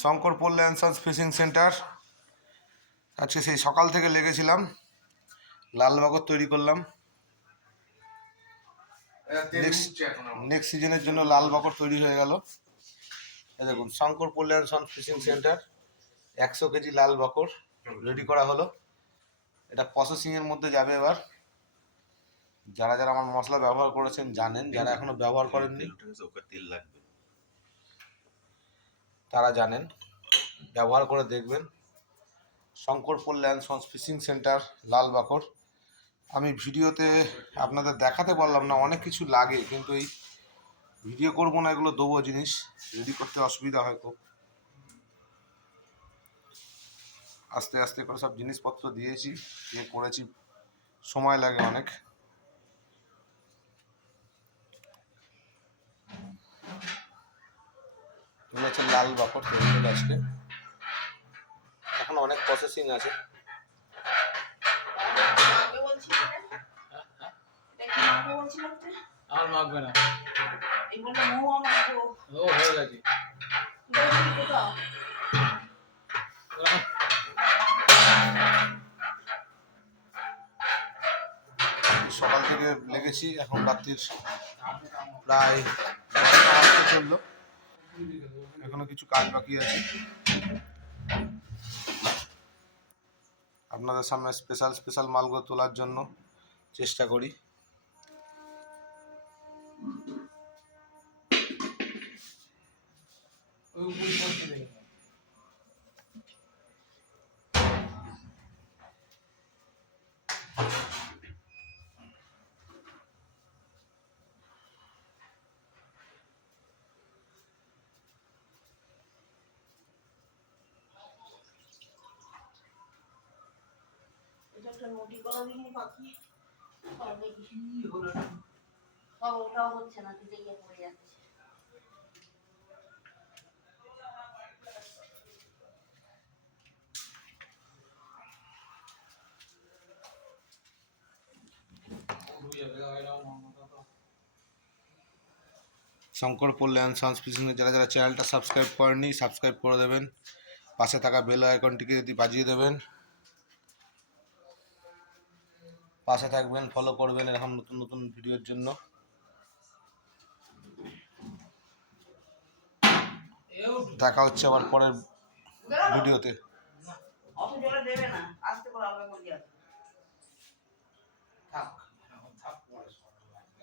Shankar pole and sons fishing centre. আজকে সেই সকাল থেকে লেগেছিলাম, লাল বাগর তৈরি করলাম। নেক্সট সিজনের জন্য লাল বাগর তৈরি হয়ে গেল। এই দেখুন, Shankar pole and sons fishing centre 100 KG লাল বাগর রেডি করা হলো। এটা প্রসেসিংয়ের মধ্যে যাবে এবার। যারা যারা আমার মশলা ব্যবহার করেছেন জানেন, যারা এখনো ব্যবহার করেননি তারা জানেন, ব্যবহার করে দেখবেন। Shankar pole and sons fishing centre লাল বাকর। আমি ভিডিওতে আপনাদের দেখাতে পারলাম না, অনেক কিছু লাগে, কিন্তু এই ভিডিও করবো না, এগুলো দেবো জিনিস, রেডি করতে অসুবিধা হয় খুব। আস্তে আস্তে করে সব জিনিসপত্র দিয়েছি, দিয়ে করেছি, সময় লাগে অনেক। হচ্ছে লাল বাকর তৈরি হলো আজকে, এখন অনেক প্রসেসিং আছে। আর মাখবে না, ও হয়ে গেছে। সকাল থেকে লেগেছি, এখন রাত্রির প্রায় 12টা চললো, এখনো কিছু কাজ বাকি আছে। আপনাদের সামনে স্পেশাল মালগুলো তোলার জন্য চেষ্টা করি। ওটাও হচ্ছে না, দিকে পড়ে যাচ্ছে। Shankar pole and sons fishing এর যারা যারা চ্যানেলটা সাবস্ক্রাইব করেননি, সাবস্ক্রাইব করে দেবেন। পাশে থাকা বেল আইকনটিকে যদি বাজিয়ে দেবেন, পাশে থাকবেন, ফলো করবেন এরকম নতুন নতুন ভিডিওর জন্য। দেখা হচ্ছে আবার পরের ভিডিওতে।